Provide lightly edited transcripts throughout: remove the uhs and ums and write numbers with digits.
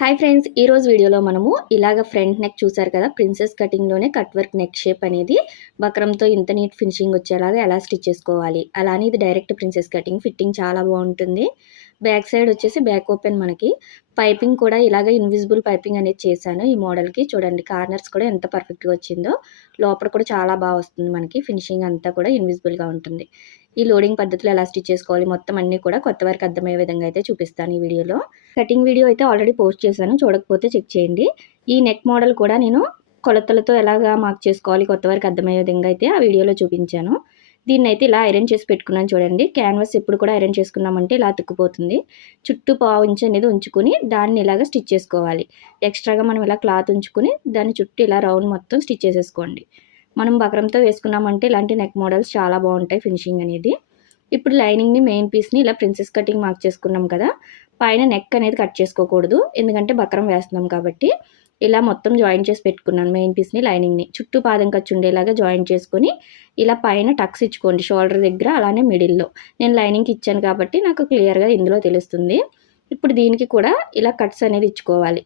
Hi friends, ఈ రోజు వీడియోలో మనము ఇలాగ ఫ్రంట్ నెక్ చూసారు కదా, ప్రిన్సెస్ కటింగ్లోనే కట్ వర్క్ నెక్ షేప్ అనేది బక్రంతో ఇంత నీట్ ఫినిషింగ్ వచ్చేలాగా ఎలా స్టిచ్ చేసుకోవాలి. అలానే ఇది డైరెక్ట్ ప్రిన్సెస్ కటింగ్, ఫిట్టింగ్ చాలా బాగుంటుంది. బ్యాక్ సైడ్ వచ్చేసి బ్యాక్ ఓపెన్. మనకి పైపింగ్ కూడా ఇలాగ ఇన్విజిబుల్ పైపింగ్ అనేది చేశాను ఈ మోడల్కి. చూడండి కార్నర్స్ కూడా ఎంత పర్ఫెక్ట్గా వచ్చిందో. లోపల కూడా చాలా బాగా వస్తుంది. మనకి ఫినిషింగ్ అంతా కూడా ఇన్విజిబుల్గా ఉంటుంది. ఈ లోడింగ్ పద్ధతిలో ఎలా స్టిచ్ చేసుకోవాలి మొత్తం అన్నీ కూడా కొత్త వారికి అర్థమయ్యే విధంగా అయితే చూపిస్తాను ఈ వీడియోలో. కటింగ్ వీడియో అయితే ఆల్రెడీ పోస్ట్ చేశాను, చూడకపోతే చెక్ చేయండి. ఈ నెక్ మోడల్ కూడా నేను కొలతలతో ఎలాగా మార్క్ చేసుకోవాలి కొత్త వారికి అర్థమయ్యే విధంగా అయితే ఆ వీడియోలో చూపించాను. దీన్ని అయితే ఇలా ఐరన్ చేసి పెట్టుకున్నాను చూడండి. క్యాన్వాస్ ఎప్పుడు కూడా ఐరన్ చేసుకున్నామంటే ఇలా అతుక్కుపోతుంది. చుట్టూ పావు ఇంచ్ అనేది ఉంచుకుని దాన్ని ఇలాగ స్టిచ్ చేసుకోవాలి. ఎక్స్ట్రాగా మనం ఇలా క్లాత్ ఉంచుకుని దాని చుట్టూ ఇలా రౌండ్ మొత్తం స్టిచ్ చేసేసుకోండి. మనం బకరంతో వేసుకున్నామంటే ఇలాంటి నెక్ మోడల్స్ చాలా బాగుంటాయి ఫినిషింగ్ అనేది. ఇప్పుడు లైనింగ్ని మెయిన్ పీస్ని ఇలా ప్రిన్సెస్ కటింగ్ మార్క్ చేసుకున్నాం కదా, పైన నెక్ అనేది కట్ చేసుకోకూడదు ఎందుకంటే బకరం వేస్తున్నాం కాబట్టి. ఇలా మొత్తం జాయిన్ చేసి పెట్టుకున్నాను మెయిన్ పీస్ని, లైనింగ్ని చుట్టూ పాదం ఖర్చు ఉండేలాగా జాయిన్ చేసుకొని ఇలా పైన టక్స్ ఇచ్చుకోండి షోల్డర్ దగ్గర, అలానే మిడిల్లో. నేను లైనింగ్కి ఇచ్చాను కాబట్టి నాకు క్లియర్గా ఇందులో తెలుస్తుంది. ఇప్పుడు దీనికి కూడా ఇలా కట్స్ అనేది ఇచ్చుకోవాలి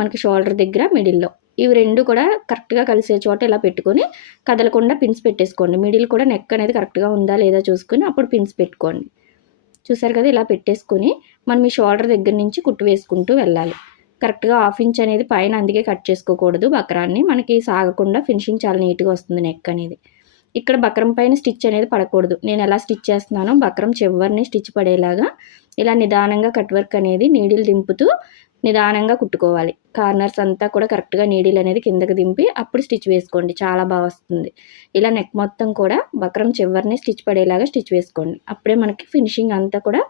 మనకి షోల్డర్ దగ్గర, మిడిల్లో. ఇవి రెండు కూడా కరెక్ట్గా కలిసే చోట ఇలా పెట్టుకొని కదలకుండా పిన్స్ పెట్టేసుకోండి. మిడిల్ కూడా నెక్ అనేది కరెక్ట్గా ఉందా లేదా చూసుకొని అప్పుడు పిన్స్ పెట్టుకోండి. చూసారు కదా, ఇలా పెట్టేసుకొని మనం ఈ షోల్డర్ దగ్గర నుంచి కుట్టు వేసుకుంటూ వెళ్ళాలి. కరెక్ట్గా 1/2 ఇంచ్ అనేది పైన, అందుకే కట్ చేసుకోకూడదు బకరాన్ని. మనకి సాగకుండా ఫినిషింగ్ చాలా నీట్గా వస్తుంది నెక్ అనేది. ఇక్కడ బకరం పైన స్టిచ్ అనేది పడకూడదు. నేను ఎలా స్టిచ్ చేస్తున్నానో బకరం చివరిని స్టిచ్ పడేలాగా ఇలా నిదానంగా కట్ వర్క్ అనేది నీడిల్ దింపుతూ నిదానంగా కుట్టుకోవాలి. కార్నర్స్ అంతా కూడా కరెక్ట్గా నీడిల్ అనేది కిందకి దింపి అప్పుడు స్టిచ్ వేసుకోండి, చాలా బాగా వస్తుంది. ఇలా నెక్ మొత్తం కూడా బకరం చివరిని స్టిచ్ పడేలాగా స్టిచ్ వేసుకోండి. అప్పుడే మనకి ఫినిషింగ్ అంతా కూడా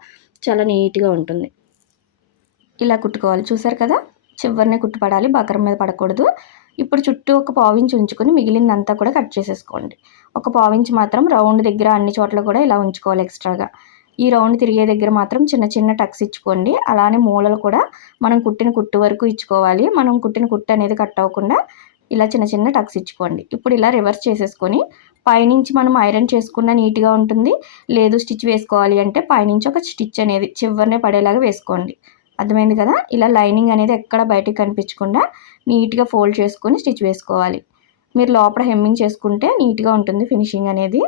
చాలా నీట్గా ఉంటుంది. ఇలా కుట్టుకోవాలి. చూసారు కదా, చివరినే కుట్టుపడాలి, బకరం మీద పడకూడదు. ఇప్పుడు చుట్టూ ఒక పావించి ఉంచుకొని మిగిలిందంతా కూడా కట్ చేసేసుకోండి. ఒక పావించి మాత్రం రౌండ్ దగ్గర అన్ని చోట్ల కూడా ఇలా ఉంచుకోవాలి ఎక్స్ట్రాగా. ఈ రౌండ్ తిరిగే దగ్గర మాత్రం చిన్న చిన్న టక్స్ ఇచ్చుకోండి. అలానే మూలలు కూడా మనం కుట్టిన కుట్టు వరకు ఇచ్చుకోవాలి. మనం కుట్టిన కుట్టు అనేది కట్ అవ్వకుండా ఇలా చిన్న చిన్న టక్స్ ఇచ్చుకోండి. ఇప్పుడు ఇలా రివర్స్ చేసేసుకొని పైనుంచి మనం ఐరన్ చేసుకున్న నీట్గా ఉంటుంది. లేదు స్టిచ్ వేసుకోవాలి అంటే పైనుంచి ఒక స్టిచ్ అనేది చివరినే పడేలాగా వేసుకోండి. అర్థమైంది కదా. ఇలా లైనింగ్ అనేది ఎక్కడ బయటికి కనిపించకుండా నీట్గా ఫోల్డ్ చేసుకొని స్టిచ్ వేసుకోవాలి. మీరు లోపల హెమ్మింగ్ చేసుకుంటే నీట్గా ఉంటుంది ఫినిషింగ్ అనేది.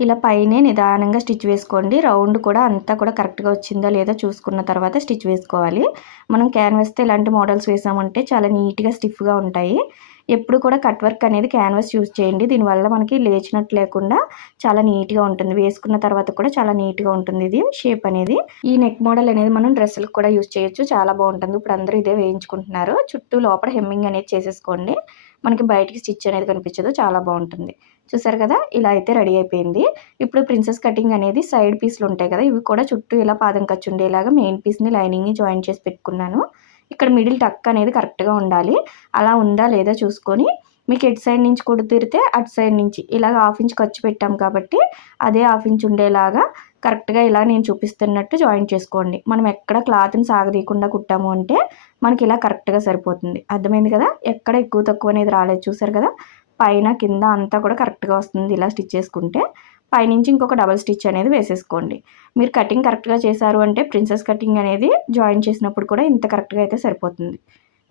ఇలా పైనే నిదానంగా స్టిచ్ వేసుకోండి. రౌండ్ కూడా అంతా కూడా కరెక్ట్గా వచ్చిందా లేదా చూసుకున్న తర్వాత స్టిచ్ వేసుకోవాలి. మనం క్యాన్వాస్తో ఇలాంటి మోడల్స్ వేసామంటే చాలా నీట్గా స్టిఫ్గా ఉంటాయి. ఎప్పుడు కూడా కట్ వర్క్ అనేది క్యాన్వాస్ యూజ్ చేయండి. దీనివల్ల మనకి లేచినట్టు లేకుండా చాలా నీట్గా ఉంటుంది. వేసుకున్న తర్వాత కూడా చాలా నీట్గా ఉంటుంది ఇది షేప్ అనేది. ఈ నెక్ మోడల్ అనేది మనం డ్రెస్సులకు కూడా యూజ్ చేయొచ్చు, చాలా బాగుంటుంది. ఇప్పుడు అందరూ ఇదే వేయించుకుంటున్నారు. చుట్టూ లోపల హెమ్మింగ్ అనేది చేసేసుకోండి. మనకి బయటికి స్టిచ్ అనేది కనిపించదు, చాలా బాగుంటుంది. చూసారు కదా, ఇలా అయితే రెడీ అయిపోయింది. ఇప్పుడు ప్రిన్సెస్ కటింగ్ అనేది సైడ్ పీస్లు ఉంటాయి కదా, ఇవి కూడా చుట్టూ ఇలా పాదం ఖర్చు ఉండేలాగా మెయిన్ పీస్ని లైనింగ్ని జాయిన్ చేసి పెట్టుకున్నాను. ఇక్కడ మిడిల్ టక్ అనేది కరెక్ట్గా ఉండాలి. అలా ఉందా లేదా చూసుకొని మీకు ఎటు సైడ్ నుంచి కుడితిరితే అటు సైడ్ నుంచి ఇలాగ 1/2 ఇంచ్ ఖర్చు పెట్టాం కాబట్టి అదే 1/2 ఇంచ్ ఉండేలాగా కరెక్ట్గా ఇలా నేను చూపిస్తున్నట్టు జాయిన్ చేసుకోండి. మనం ఎక్కడ క్లాత్ని సాగదీయకుండా కుట్టాము అంటే మనకి ఇలా కరెక్ట్గా సరిపోతుంది. అర్థమైంది కదా, ఎక్కడ ఎక్కువ తక్కువ అనేది రాలేదు. చూసారు కదా, పైన కింద అంతా కూడా కరెక్ట్గా వస్తుంది ఇలా స్టిచ్ చేసుకుంటే. పైనుంచి ఇంకొక డబల్ స్టిచ్ అనేది వేసేసుకోండి. మీరు కటింగ్ కరెక్ట్గా చేశారు అంటే ప్రిన్సెస్ కటింగ్ అనేది జాయిన్ చేసినప్పుడు కూడా ఇంత కరెక్ట్గా అయితే సరిపోతుంది.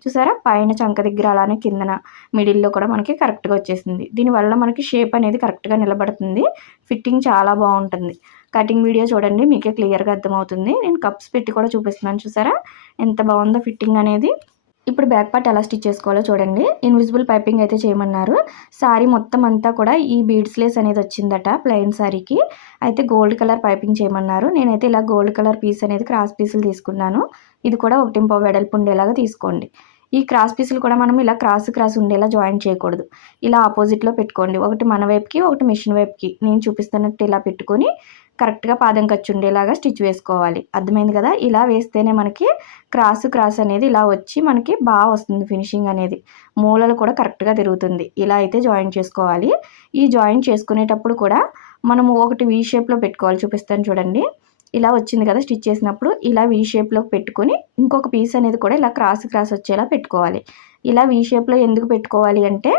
చూసారా, పైన చంక దగ్గర అలానే కిందన మిడిల్లో కూడా మనకి కరెక్ట్గా వచ్చేసింది. దీనివల్ల మనకి షేప్ అనేది కరెక్ట్గా నిలబడుతుంది. ఫిట్టింగ్ చాలా బాగుంటుంది. కటింగ్ వీడియో చూడండి, మీకే క్లియర్గా అర్థమవుతుంది. నేను కప్స్ పెట్టి కూడా చూపిస్తున్నాను. చూసారా ఎంత బాగుందో ఫిట్టింగ్ అనేది. ఇప్పుడు బ్యాక్ పార్ట్ ఎలా స్టిచ్ చేసుకోవాలో చూడండి. ఇన్విజిబుల్ పైపింగ్ అయితే చేయమన్నారు. శారీ మొత్తం అంతా కూడా ఈ బీడ్స్ లేస్ అనేది వచ్చిందట ప్లెయిన్ శారీకి. అయితే గోల్డ్ కలర్ పైపింగ్ చేయమన్నారు. నేనైతే ఇలా గోల్డ్ కలర్ పీస్ అనేది క్రాస్ పీసులు తీసుకున్నాను. ఇది కూడా 1.5 వెడల్పు ఉండేలాగా తీసుకోండి. ఈ క్రాస్ పీసులు కూడా మనం ఇలా క్రాస్ ఉండేలా జాయిన్ చేయకూడదు. ఇలా ఆపోజిట్లో పెట్టుకోండి. ఒకటి మన వైపుకి, ఒకటి మిషన్ వైపుకి. నేను చూపిస్తున్నట్టు ఇలా పెట్టుకొని కరెక్ట్గా పాదం ఖర్చు ఉండేలాగా స్టిచ్ వేసుకోవాలి. అర్థమైంది కదా, ఇలా వేస్తేనే మనకి క్రాస్ అనేది ఇలా వచ్చి మనకి బాగా వస్తుంది ఫినిషింగ్ అనేది. మూలలు కూడా కరెక్ట్గా తిరుగుతుంది. ఇలా అయితే జాయిన్ చేసుకోవాలి. ఈ జాయిన్ చేసుకునేటప్పుడు కూడా మనము ఒకటి వీ షేప్లో పెట్టుకోవాలి. చూపిస్తాను చూడండి. ఇలా వచ్చింది కదా స్టిచ్ చేసినప్పుడు, ఇలా వీ షేప్లోకి పెట్టుకొని ఇంకొక పీస్ అనేది కూడా ఇలా క్రాస్ వచ్చేలా పెట్టుకోవాలి. ఇలా వీ షేప్లో ఎందుకు పెట్టుకోవాలి అంటే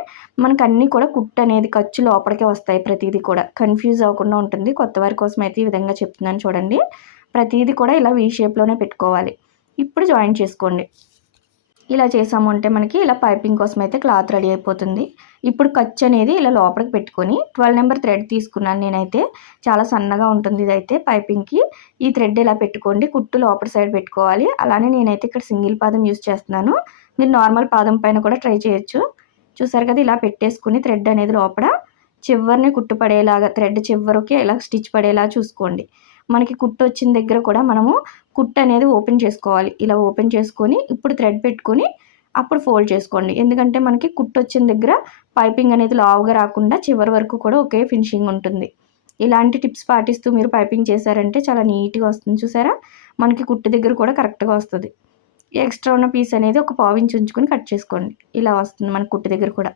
మనకు అన్నీ కూడా కుట్టు అనేది ఖర్చు లోపలికే వస్తాయి. ప్రతిదీ కూడా కన్ఫ్యూజ్ అవ్వకుండా ఉంటుంది. కొత్త వారి కోసం అయితే ఈ విధంగా చెప్తున్నాను చూడండి. ప్రతిదీ కూడా ఇలా వీ షేప్లోనే పెట్టుకోవాలి. ఇప్పుడు జాయిన్ చేసుకోండి. ఇలా చేసాము అంటే మనకి ఇలా పైపింగ్ కోసం అయితే క్లాత్ రెడీ అయిపోతుంది. ఇప్పుడు ఖర్చు అనేది ఇలా లోపలికి పెట్టుకొని 12 నెంబర్ థ్రెడ్ తీసుకున్నాను నేనైతే. చాలా సన్నగా ఉంటుంది ఇదైతే పైపింగ్‌కి. ఈ థ్రెడ్ ఇలా పెట్టుకోండి. కుట్టు లోపల సైడ్ పెట్టుకోవాలి. అలానే నేనైతే ఇక్కడ సింగిల్ పాదం యూజ్ చేస్తున్నాను. మీరు నార్మల్ పాదం పైన కూడా ట్రై చేయొచ్చు. చూసారు కదా, ఇలా పెట్టేసుకుని థ్రెడ్ అనేది లోపల చివరిని కుట్టు పడేలాగా థ్రెడ్ చివరికి ఇలా స్టిచ్ పడేలా చూసుకోండి. మనకి కుట్టు వచ్చిన దగ్గర కూడా మనము కుట్టు అనేది ఓపెన్ చేసుకోవాలి. ఇలా ఓపెన్ చేసుకొని ఇప్పుడు థ్రెడ్ పెట్టుకొని అప్పుడు ఫోల్డ్ చేసుకోండి. ఎందుకంటే మనకి కుట్టు వచ్చిన దగ్గర పైపింగ్ అనేది లావుగా రాకుండా చివరి వరకు కూడా ఒకే ఫినిషింగ్ ఉంటుంది. ఇలాంటి టిప్స్ పాటిస్తూ మీరు పైపింగ్ చేశారంటే చాలా నీట్‌గా వస్తుంది. చూసారా, మనకి కుట్టు దగ్గర కూడా కరెక్ట్‌గా వస్తుంది. ఎక్స్ట్రా ఉన్న పీస్ అనేది ఒక పావించి ఉంచుకొని కట్ చేసుకోండి. ఇలా వస్తుంది మన కుట్టు దగ్గర కూడా.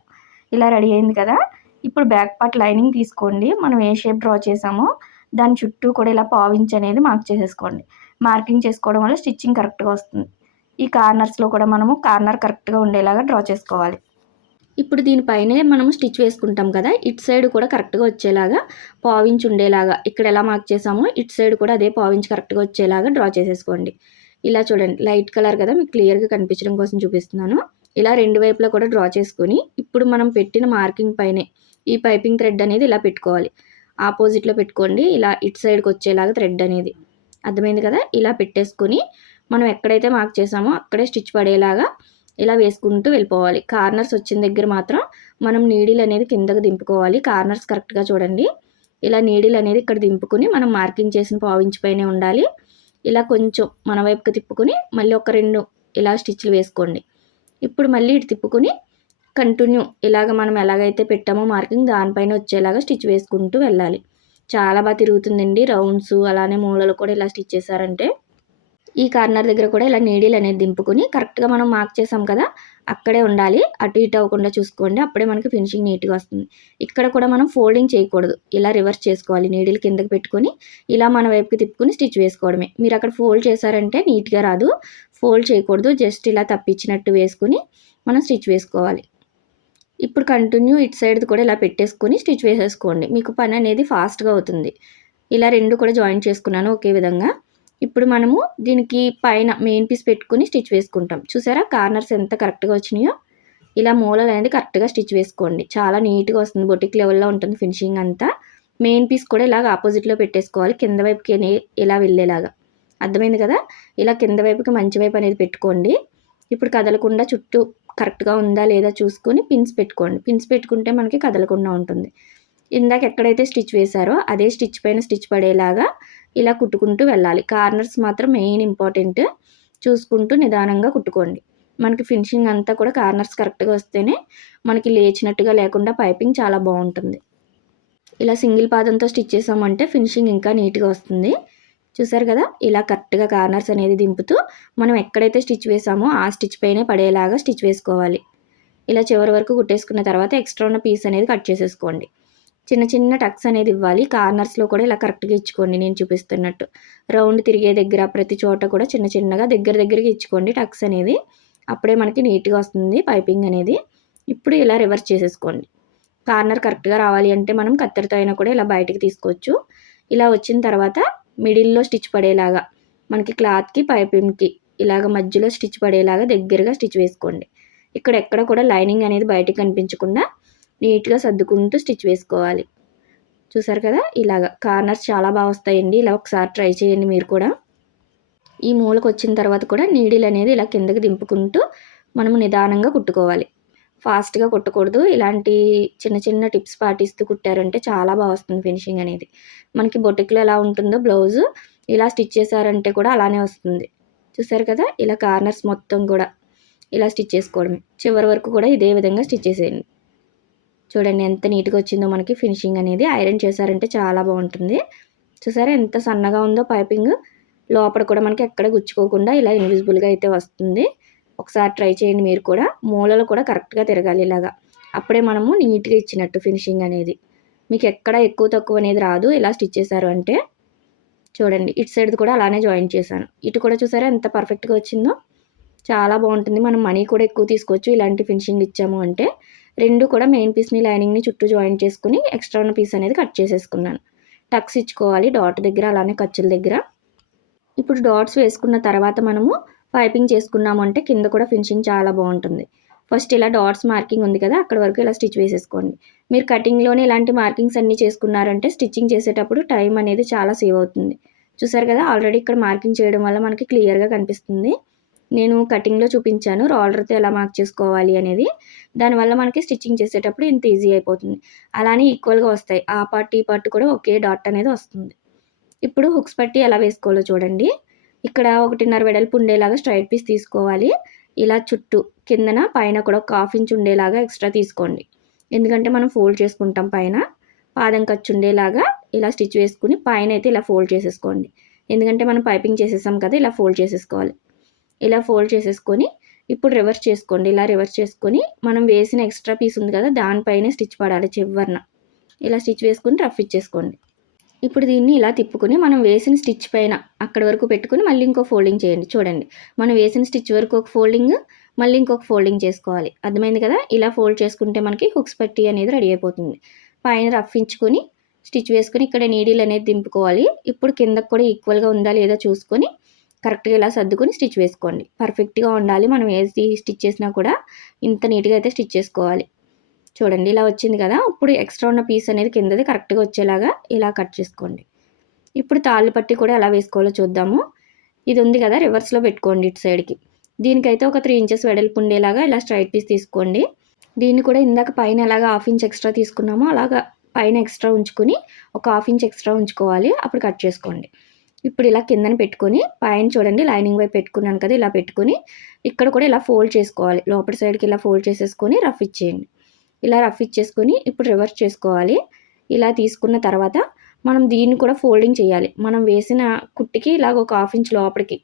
ఇలా రెడీ అయింది కదా, ఇప్పుడు బ్యాక్ పార్ట్ లైనింగ్ తీసుకోండి. మనం ఏ షేప్ డ్రా చేసామో దాని చుట్టూ కూడా ఇలా పావించి అనేది మార్క్ చేసేసుకోండి. మార్కింగ్ చేసుకోవడం వల్ల స్టిచ్చింగ్ కరెక్ట్‌గా వస్తుంది. ఈ కార్నర్స్లో కూడా మనము కార్నర్ కరెక్ట్‌గా ఉండేలాగా డ్రా చేసుకోవాలి. ఇప్పుడు దీనిపైనే మనము స్టిచ్ వేసుకుంటాం కదా, ఇటు సైడ్ కూడా కరెక్ట్‌గా వచ్చేలాగా పావించి ఉండేలాగా ఇక్కడ ఎలా మార్క్ చేసామో ఇటు సైడ్ కూడా అదే పావించి కరెక్ట్‌గా వచ్చేలాగా డ్రా చేసేసుకోండి. ఇలా చూడండి, లైట్ కలర్ కదా, మీకు క్లియర్‌గా కనిపించడం కోసం చూపిస్తున్నాను. ఇలా రెండు వైపులా కూడా డ్రా చేసుకొని ఇప్పుడు మనం పెట్టిన మార్కింగ్ పైనే ఈ పైపింగ్ థ్రెడ్ అనేది ఇలా పెట్టుకోవాలి. ఆపోజిట్లో పెట్టుకోండి. ఇలా ఇటు సైడ్కి వచ్చేలాగా థ్రెడ్ అనేది అర్థమైంది కదా. ఇలా పెట్టేసుకొని మనం ఎక్కడైతే మార్క్ చేసామో అక్కడే స్టిచ్ పడేలాగా ఇలా వేసుకుంటూ వెళ్ళిపోవాలి. కార్నర్స్ వచ్చిన దగ్గర మాత్రం మనం నీడిల్ అనేది కిందకు దింపుకోవాలి. కార్నర్స్ కరెక్ట్గా చూడండి. ఇలా నీడిల్ అనేది ఇక్కడ దింపుకుని మనం మార్కింగ్ చేసిన పావించి పైనే ఉండాలి. ఇలా కొంచెం మన వైపుకి తిప్పుకుని మళ్ళీ ఒక 2 ఇలా స్టిచ్లు వేసుకోండి. ఇప్పుడు మళ్ళీ ఇటు తిప్పుకుని కంటిన్యూ ఇలాగ మనం ఎలాగైతే పెట్టామో మార్కింగ్ దానిపైన వచ్చేలాగా స్టిచ్ వేసుకుంటూ వెళ్ళాలి. చాలా బాగా తిరుగుతుందండి. రౌండ్స్ అలానే మూలలు కూడా ఇలా స్టిచ్ చేశారంటే ఈ కార్నర్ దగ్గర కూడా ఇలా నీడిల్ అనేది దింపుకుని కరెక్ట్గా మనం మార్క్ చేసాం కదా అక్కడే ఉండాలి. అటు ఇటు అవ్వకుండా చూసుకోండి. అప్పుడే మనకి ఫినిషింగ్ నీట్గా వస్తుంది. ఇక్కడ కూడా మనం ఫోల్డింగ్ చేయకూడదు. ఇలా రివర్స్ చేసుకోవాలి. నీడిల్ కిందకి పెట్టుకొని ఇలా మన వైపుకి తిప్పుకొని స్టిచ్ వేసుకోవడమే. మీరు అక్కడ ఫోల్డ్ చేశారంటే నీట్గా రాదు. ఫోల్డ్ చేయకూడదు. జస్ట్ ఇలా తప్పించినట్టు వేసుకుని మనం స్టిచ్ వేసుకోవాలి. ఇప్పుడు కంటిన్యూ ఇటు సైడ్ది కూడా ఇలా పెట్టేసుకొని స్టిచ్ వేసేసుకోండి. మీకు పని అనేది ఫాస్ట్గా అవుతుంది. ఇలా 2 కూడా జాయిన్ చేసుకున్నాను ఒకే విధంగా. ఇప్పుడు మనము దీనికి పైన మెయిన్ పీస్ పెట్టుకుని స్టిచ్ వేసుకుంటాం. చూసారా కార్నర్స్ ఎంత కరెక్ట్గా వచ్చినాయో. ఇలా మూలలు అనేది కరెక్ట్గా స్టిచ్ వేసుకోండి. చాలా నీట్గా వస్తుంది. బొటిక్ లెవెల్లో ఉంటుంది ఫినిషింగ్ అంతా. మెయిన్ పీస్ కూడా ఇలాగ ఆపోజిట్లో పెట్టేసుకోవాలి. కింద వైపుకి ఇలా వెళ్ళేలాగా. అర్థమైంది కదా. ఇలా కింద వైపుకి మంచి వైపు అనేది పెట్టుకోండి. ఇప్పుడు కదలకుండా చుట్టూ కరెక్ట్గా ఉందా లేదా చూసుకొని పిన్స్ పెట్టుకోండి. పిన్స్ పెట్టుకుంటే మనకి కదలకుండా ఉంటుంది. ఇందాక ఎక్కడైతే స్టిచ్ వేశారో అదే స్టిచ్ పైన స్టిచ్ పడేలాగా ఇలా కుట్టుకుంటూ వెళ్ళాలి. కార్నర్స్ మాత్రం మెయిన్ ఇంపార్టెంట్. చూసుకుంటూ నిదానంగా కుట్టుకోండి. మనకి ఫినిషింగ్ అంతా కూడా కార్నర్స్ కరెక్ట్గా వస్తేనే మనకి లేచినట్టుగా లేకుండా పైపింగ్ చాలా బాగుంటుంది. ఇలా సింగిల్ పాదంతో స్టిచ్ చేసామంటే ఫినిషింగ్ ఇంకా నీట్గా వస్తుంది. చూసారు కదా, ఇలా కరెక్ట్గా కార్నర్స్ అనేది దింపుతూ మనం ఎక్కడైతే స్టిచ్ వేసామో ఆ స్టిచ్ పైనే పడేలాగా స్టిచ్ వేసుకోవాలి. ఇలా చివరి వరకు కుట్టేసుకున్న తర్వాత ఎక్స్ట్రా ఉన్న పీస్ అనేది కట్ చేసేసుకోండి. చిన్న చిన్న టక్స్ అనేది ఇవ్వాలి. కార్నర్స్లో కూడా ఇలా కరెక్ట్గా ఇచ్చుకోండి. నేను చూపిస్తున్నట్టు రౌండ్ తిరిగే దగ్గర ప్రతి చోట కూడా చిన్న చిన్నగా దగ్గరగా ఇచ్చుకోండి టక్స్ అనేది. అప్పుడే మనకి నీట్గా వస్తుంది పైపింగ్ అనేది. ఇప్పుడు ఇలా రివర్స్ చేసేసుకోండి. కార్నర్ కరెక్ట్గా రావాలి అంటే మనం కత్తెరతో అయినా కూడా ఇలా బయటికి తీసుకోవచ్చు. ఇలా వచ్చిన తర్వాత మిడిల్లో స్టిచ్ పడేలాగా మనకి క్లాత్కి పైపింగ్కి ఇలాగ మధ్యలో స్టిచ్ పడేలాగా దగ్గరగా స్టిచ్ వేసుకోండి. ఇక్కడ ఎక్కడ కూడా లైనింగ్ అనేది బయటకు కనిపించకుండా నీట్గా సర్దుకుంటూ స్టిచ్ వేసుకోవాలి. చూసారు కదా, ఇలాగ కార్నర్స్ చాలా బాగా వస్తాయండి. ఇలా ఒకసారి ట్రై చేయండి మీరు కూడా. ఈ మూలకు వచ్చిన తర్వాత కూడా నీడిల్ అనేది ఇలా కిందకి దింపుకుంటూ మనము నిదానంగా కుట్టుకోవాలి. ఫాస్ట్గా కుట్టకూడదు. ఇలాంటి చిన్న చిన్న టిప్స్ పాటిస్తూ కుట్టారంటే చాలా బాగా వస్తుంది ఫినిషింగ్ అనేది. మనకి బొటిక్లో ఎలా ఉంటుందో బ్లౌజు ఇలా స్టిచ్ చేశారంటే కూడా అలానే వస్తుంది. చూసారు కదా, ఇలా కార్నర్స్ మొత్తం కూడా ఇలా స్టిచ్ చేసుకోవడమే. చివరి వరకు కూడా ఇదే విధంగా స్టిచ్ చేసేయండి. చూడండి ఎంత నీట్గా వచ్చిందో మనకి ఫినిషింగ్ అనేది. ఐరన్ చేశారంటే చాలా బాగుంటుంది. చూసారా ఎంత సన్నగా ఉందో పైపింగ్. లోపల కూడా మనకి ఎక్కడ గుచ్చుకోకుండా ఇలా ఇన్విజిబుల్గా అయితే వస్తుంది. ఒకసారి ట్రై చేయండి మీరు కూడా. మూలలు కూడా కరెక్ట్గా తిరగాలి ఇలాగా. అప్పుడే మనము నీట్గా ఇచ్చినట్టు ఫినిషింగ్ అనేది. మీకు ఎక్కడ ఎక్కువ తక్కువ అనేది రాదు ఇలా స్టిచ్ చేశారు అంటే. చూడండి ఇటు సైడ్ కూడా అలానే జాయిన్ చేశాను. ఇటు కూడా చూసారా ఎంత పర్ఫెక్ట్గా వచ్చిందో. చాలా బాగుంటుంది. మనం మనీ కూడా ఎక్కువ తీసుకోవచ్చు ఇలాంటి ఫినిషింగ్ ఇచ్చాము అంటే. 2 కూడా మెయిన్ పీస్ని లైనింగ్ని చుట్టూ జాయిన్ చేసుకుని ఎక్స్ట్రా ఉన్న పీస్ అనేది కట్ చేసేసుకున్నాను. టక్స్ ఇచ్చుకోవాలి డాట్ దగ్గర అలానే ఖర్చుల దగ్గర. ఇప్పుడు డాట్స్ వేసుకున్న తర్వాత మనము పైపింగ్ చేసుకున్నాము అంటే కింద కూడా ఫినిషింగ్ చాలా బాగుంటుంది. ఫస్ట్ ఇలా డాట్స్ మార్కింగ్ ఉంది కదా, అక్కడ వరకు ఇలా స్టిచ్ వేసేసుకోండి. మీరు కటింగ్లోనే ఇలాంటి మార్కింగ్స్ అన్నీ చేసుకున్నారంటే స్టిచ్చింగ్ చేసేటప్పుడు టైం అనేది చాలా సేవ్ అవుతుంది. చూసారు కదా, ఆల్రెడీ ఇక్కడ మార్కింగ్ చేయడం వల్ల మనకి క్లియర్గా కనిపిస్తుంది. నేను కటింగ్లో చూపించాను రోలర్తో ఎలా మార్క్ చేసుకోవాలి అనేది. దానివల్ల మనకి స్టిచ్చింగ్ చేసేటప్పుడు ఇంత ఈజీ అయిపోతుంది. అలానే ఈక్వల్గా వస్తాయి, ఆ పార్ట్ ఈ పార్ట్ కూడా ఒకే డాట్ అనేది వస్తుంది. ఇప్పుడు హుక్స్ పట్టి ఎలా వేసుకోవాలో చూడండి. ఇక్కడ 1.5 వెడల్పు ఉండేలాగా స్ట్రైట్ పీస్ తీసుకోవాలి. ఇలా చుట్టూ కిందన పైన కూడా ఒక 1/2 ఇంచ్ ఉండేలాగా ఎక్స్ట్రా తీసుకోండి. ఎందుకంటే మనం ఫోల్డ్ చేసుకుంటాం పైన. పాదం ఖర్చు ఉండేలాగా ఇలా స్టిచ్ వేసుకుని పైన అయితే ఇలా ఫోల్డ్ చేసేసుకోండి. ఎందుకంటే మనం పైపింగ్ చేసేసాం కదా, ఇలా ఫోల్డ్ చేసేసుకోవాలి. ఇలా ఫోల్డ్ చేసేసుకొని ఇప్పుడు రివర్స్ చేసుకోండి. ఇలా రివర్స్ చేసుకొని మనం వేసిన ఎక్స్ట్రా పీస్ ఉంది కదా, దానిపైనే స్టిచ్ పడాలి చివరన. ఇలా స్టిచ్ వేసుకొని రఫ్ ఇచ్చేసుకోండి. ఇప్పుడు దీన్ని ఇలా తిప్పుకొని మనం వేసిన స్టిచ్ పైన అక్కడ వరకు పెట్టుకొని మళ్ళీ ఇంకో ఫోల్డింగ్ చేయండి. చూడండి, మనం వేసిన స్టిచ్ వరకు ఒక ఫోల్డింగ్, మళ్ళీ ఇంకొక ఫోల్డింగ్ చేసుకోవాలి. అర్థమైంది కదా, ఇలా ఫోల్డ్ చేసుకుంటే మనకి హుక్స్ పట్టి అనేది రెడీ అయిపోతుంది. పైన రఫ్ ఇచ్చుకొని స్టిచ్ వేసుకొని ఇక్కడ నీడిల్ అనేది దింపుకోవాలి. ఇప్పుడు కిందకు కూడా ఈక్వల్గా ఉందా లేదా చూసుకొని కరెక్ట్గా ఇలా సర్దుకొని స్టిచ్ వేసుకోండి. పర్ఫెక్ట్గా ఉండాలి, మనం ఏది స్టిచ్ చేసినా కూడా ఇంత నీట్గా అయితే స్టిచ్ చేసుకోవాలి. చూడండి, ఇలా వచ్చింది కదా. ఇప్పుడు ఎక్స్ట్రా ఉన్న పీస్ అనేది కిందది కరెక్ట్గా వచ్చేలాగా ఇలా కట్ చేసుకోండి. ఇప్పుడు తాళ్ళు పట్టి కూడా ఎలా వేసుకోవాలో చూద్దాము. ఇది ఉంది కదా, రివర్స్లో పెట్టుకోండి ఇటు సైడ్కి. దీనికైతే ఒక 3 ఇంచెస్ వెడల్పు ఉండేలాగా ఇలా స్ట్రైట్ పీస్ తీసుకోండి. దీన్ని కూడా ఇందాక పైన ఎలాగా 1/2 ఇంచ్ ఎక్స్ట్రా తీసుకున్నామో అలాగా పైన ఎక్స్ట్రా ఉంచుకొని ఒక 1/2 ఇంచ్ ఎక్స్ట్రా ఉంచుకోవాలి. అప్పుడు కట్ చేసుకోండి. ఇప్పుడు ఇలా కిందన పెట్టుకొని పైన చూడండి లైనింగ్ వైపు పెట్టుకున్నాను కదా, ఇలా పెట్టుకొని ఇక్కడ కూడా ఇలా ఫోల్డ్ చేసుకోవాలి. లోపల సైడ్కి ఇలా ఫోల్డ్ చేసేసుకొని రఫ్ ఇచ్చేయండి. ఇలా రఫ్ ఇచ్చేసుకొని ఇప్పుడు రివర్స్ చేసుకోవాలి. ఇలా తీసుకున్న తర్వాత మనం దీన్ని కూడా ఫోల్డింగ్ చేయాలి. మనం వేసిన కుట్టుకి ఇలాగ ఒక 1/2 ఇంచ్ లోపలికి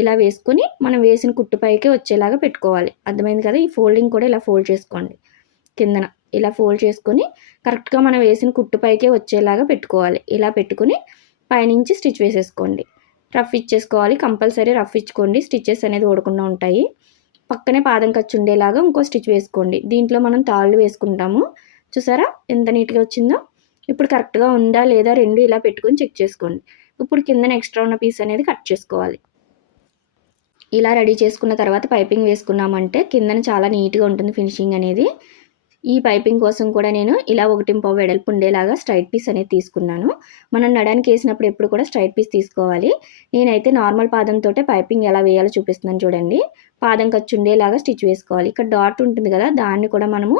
ఇలా వేసుకొని మనం వేసిన కుట్టు పైకి వచ్చేలాగా పెట్టుకోవాలి. అర్థమైంది కదా, ఈ ఫోల్డింగ్ కూడా ఇలా ఫోల్డ్ చేసుకోండి. కిందన ఇలా ఫోల్డ్ చేసుకొని కరెక్ట్గా మనం వేసిన కుట్టు పైకే వచ్చేలాగా పెట్టుకోవాలి. ఇలా పెట్టుకుని పైనుంచి స్టిచ్ వేసేసుకోండి. రఫ్ ఇచ్చేసుకోవాలి, కంపల్సరీ రఫ్ ఇచ్చుకోండి, స్టిచ్చెస్ అనేది ఊడకుండా ఉంటాయి. పక్కనే పాదం ఖర్చు ఉండేలాగా ఇంకో స్టిచ్ వేసుకోండి. దీంట్లో మనం తాళ్ళు వేసుకుంటాము. చూసారా ఎంత నీట్గా వచ్చిందో. ఇప్పుడు కరెక్ట్గా ఉందా లేదా రెండు ఇలా పెట్టుకొని చెక్ చేసుకోండి. ఇప్పుడు కిందన ఎక్స్ట్రా ఉన్న పీస్ అనేది కట్ చేసుకోవాలి. ఇలా రెడీ చేసుకున్న తర్వాత పైపింగ్ వేసుకున్నామంటే కిందన చాలా నీట్గా ఉంటుంది ఫినిషింగ్ అనేది. ఈ పైపింగ్ కోసం కూడా నేను ఇలా 1.5 వెడల్పు ఉండేలాగా స్ట్రైట్ పీస్ అనేది తీసుకున్నాను. మనం నడానికి వేసినప్పుడు ఎప్పుడు కూడా స్ట్రైట్ పీస్ తీసుకోవాలి. నేనైతే నార్మల్ పాదంతో పైపింగ్ ఎలా వేయాలో చూపిస్తున్నాను చూడండి. పాదం ఖర్చు ఉండేలాగా స్టిచ్ వేసుకోవాలి. ఇక్కడ డాట్ ఉంటుంది కదా, దాన్ని కూడా మనము